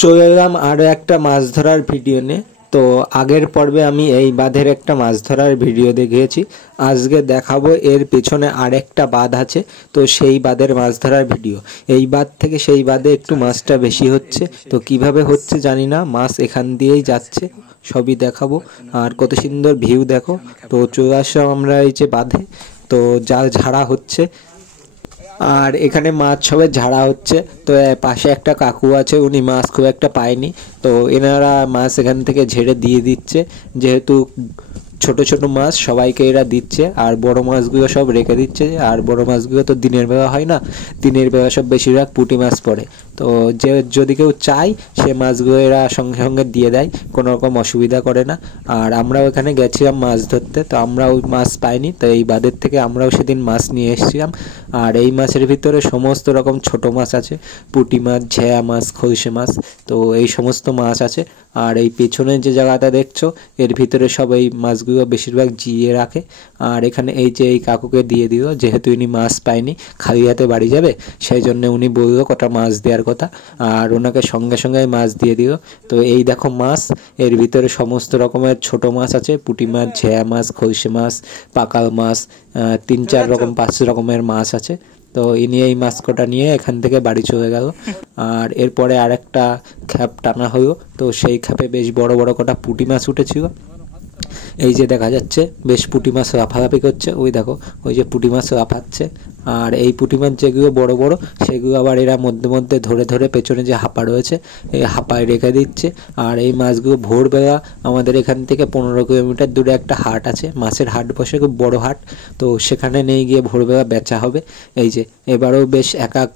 চলে এলাম আরো একটা মাছ ধরার ভিডিও নিয়ে। তো আগের পর্বে আমি এই বাঁধের একটা মাছ ধরার ভিডিও দেখিয়েছি, আজকে দেখাবো এর পেছনে আরেকটা বাঁধ আছে, তো সেই বাঁধের মাছ ধরার ভিডিও। এই বাঁধ থেকে সেই বাঁধে একটু মাছটা বেশি হচ্ছে, তো কিভাবে হচ্ছে জানি না, মাছ এখান দিয়েই যাচ্ছে, সবই দেখাবো। আর কত সুন্দর ভিউ দেখো। তো চলে আসলাম আমরা এই যে বাঁধে, তো জাল ঝাড়া হচ্ছে আর এখানে মাছ সবে ঝাড়া হচ্ছে। তো পাশে একটা কাকু আছে, উনি মাছ খুব একটা পায়নি, তো এনারা মাছ এখান থেকে ঝেড়ে দিয়ে দিচ্ছে, যেহেতু ছোট ছোট মাছ সবাইকে এরা দিচ্ছে, আর বড় মাছগুলো সব রেখে দিচ্ছে। আর বড় মাছগুলো তো দিনের বেলা হয় না, দিনের বেলা সব বেশিরভাগ পুঁটি মাছ পড়ে। তো যে যদি কেউ চায় সে মাছগুলো এরা সঙ্গে সঙ্গে দিয়ে দেয়, কোনো রকম অসুবিধা করে না। আর আমরাও এখানে গেছিলাম মাছ ধরতে, তো আমরাও মাছ পাইনি, তো এই বাঁধের থেকে আমরাও সেদিন মাছ নিয়ে এসেছিলাম। আর এই মাছের ভিতরে সমস্ত রকম ছোট মাছ আছে, পুঁটি মাছ, ঝেয়া মাছ, খলসে মাছ, তো এই সমস্ত মাছ আছে। আর এই পেছনে যে জায়গাটা দেখছো, এর ভিতরে সব এই মাছগুলো বেশিরভাগ জিয়ে রাখে। আর এখানে এই যে এই কাকুকে দিয়ে দিল, যেহেতু ইনি মাছ পায়নি, খালি হাতে বাড়ি যাবে, সেই জন্য উনি বললো কটা মাছ দেওয়ার কথা, আর ওনাকে সঙ্গে সঙ্গে মাছ দিয়ে দিল। তো এই দেখো মাছ, এর ভিতরে সমস্ত রকমের ছোট মাছ আছে, পুঁটি মাছ, ঝেয়া মাছ, খলসে মাছ, পাকাল মাছ, 3-4 রকম 5 রকমের মাছ আছে। তো ইনি এই মাছ কটা নিয়ে এখান থেকে বাড়ি চলে গেল। আর এরপরে আরেকটা খ্যাপ টানা হলো, তো সেই খ্যাপে বেশ বড় বড় কটা পুঁটি মাছ উঠেছিল। এই যে দেখা যাচ্ছে বেশ পুঁটি মাছ লাফালাফি করছে, ওই দেখো ওই যে পুঁটি মাছ লাফাচ্ছে। আর এই পুঁটি মাছ যেগুলো বড় বড়, সেগুলো আবার এরা মধ্যে মধ্যে ধরে ধরে পেছনে যে হাপা রয়েছে, এই হাপায় রেখে দিচ্ছে। আর এই মাছগুলো ভোরবেলা আমাদের এখান থেকে 15 কিলোমিটার দূরে একটা হাট আছে, মাছের হাট বসে, খুব বড় হাট, তো সেখানে নিয়ে গিয়ে ভোরবেলা বেচা হবে। এই যে এবারেও বেশ এক এক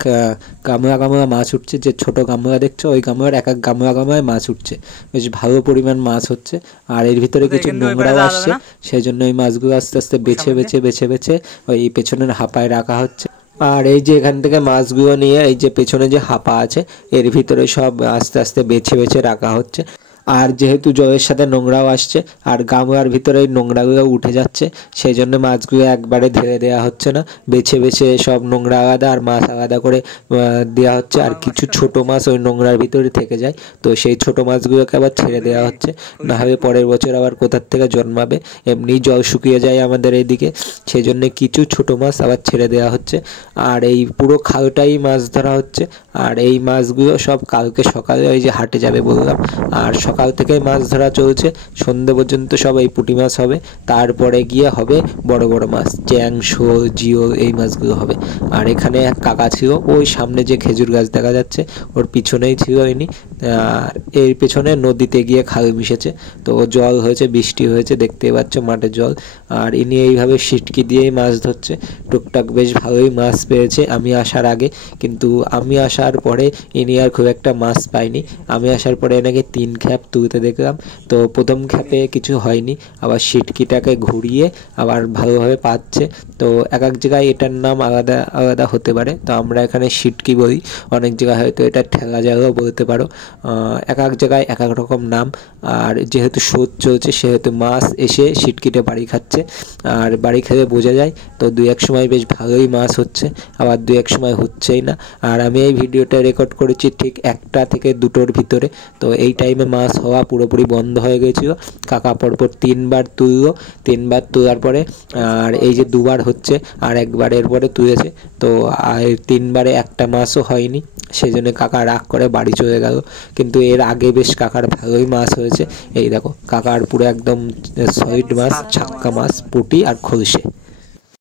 গামলা গামলা মাছ উঠছে, যে ছোট গামলা দেখছো, ওই গামলার এক এক গামলা গামলায় মাছ উঠছে, বেশ ভালো পরিমাণ মাছ হচ্ছে। আর এর ভিতরে কিছু নোংরাও আসছে, সেই জন্য এই মাছগুলো আস্তে আস্তে বেছে বেছে বেছে বেছে ওই পেছনের হাপায় রাখা হচ্ছে। আর এই যে এখান থেকে মাছগুলো নিয়ে এই যে পেছনে যে হাপা আছে, এর ভিতরে সব আস্তে আস্তে বেছে বেছে রাখা হচ্ছে। আর যেহেতু জলের সাথে নোংরাও আসছে, আর গামলার ভিতরে এই নোংরাগুলো উঠে যাচ্ছে, সেই জন্য মাছগুলো একবারে ঢেলে দেওয়া হচ্ছে না, বেছে বেছে সব নোংরা আলাদা আর মাছ আলাদা করে দেওয়া হচ্ছে। আর কিছু ছোট মাছ ওই নোংরার ভিতরে থেকে যায়, তো সেই ছোট মাছগুলোকে আবার ছেড়ে দেওয়া হচ্ছে, না হলে পরের বছর আবার কোথার থেকে জন্মাবে। এমনি জল শুকিয়ে যায় আমাদের এইদিকে, সেই জন্য কিছু ছোট মাছ আবার ছেড়ে দেওয়া হচ্ছে। আর এই পুরো খালটাই মাছ ধরা হচ্ছে। আর এই মাছগুলো সব কালকে সকালে ওই যে হাটে যাবে বললাম, আর সকাল থেকে মাছ ধরা চলছে, সন্ধ্যে পর্যন্ত সব এই পুঁটি মাছ হবে। তারপরে গিয়ে হবে বড় বড় মাছ, চ্যাং, শোল, জিওল, এই মাছগুলো হবে। আর এখানে এক কাকা ছিল, ওই সামনে যে খেজুর গাছ দেখা যাচ্ছে ওর পিছনেই ছিল ইনি। আর এর পেছনে নদীতে গিয়ে খাল মিশেছে, তো জল হয়েছে, বৃষ্টি হয়েছে, দেখতে পাচ্ছ মাঠে জল। আর ইনি এইভাবে সিটকি দিয়েই মাছ ধরছে, টুকটাক বেশ ভালোই মাছ পেয়েছে আমি আসার আগে, কিন্তু আমি আসার পরে ইনি আর খুব একটা মাছ পাইনি। আমি আসার পরে এনাকে 3 খ্যাপ তুলতে দেখলাম, তো প্রথম খ্যাপে কিছু হয়নি, আবার সিটকিটাকে ঘুরিয়ে আবার ভালোভাবে পাচ্ছে। তো এক এক জায়গায় এটার নাম আলাদা আলাদা হতে পারে, তো আমরা এখানে সিটকি বলি, অনেক জায়গায় হয়তো এটা ঠেলা জায়গাও বলতে পারো, এক এক জায়গায় এক এক রকম নাম। আর যেহেতু শোধ চলছে, সেহেতু মাছ এসে সিটকিটা বাড়ি খাচ্ছে, আর বাড়ি খেলে বোঝা যায়। তো 2-1 সময় বেশ ভালোই মাছ হচ্ছে, আবার 2-1 সময় হচ্ছেই না। আর আমি এই ভিডিওটা রেকর্ড করেছি ঠিক 1টা থেকে 2টোর ভিতরে, তো এই টাইমে মাছ হওয়া পুরোপুরি বন্ধ হয়ে গেছিলো। কাকা পরপর 3বার তুললো, 3বার তোলার পরে আর এই যে 2বার হচ্ছে, আর একবার এরপরে তুলেছে, তো আর 3বারে একটা মাছও হয়নি, সেই জন্য কাকা রাগ করে বাড়ি চলে গেল। কিন্তু এর আগে বেশ কাকার ভালোই মাছ হয়েছে। এই দেখো কাকার পুরো একদম সলিড মাছ, ছাক্কা মাছ, পুঁটি আর খলসে।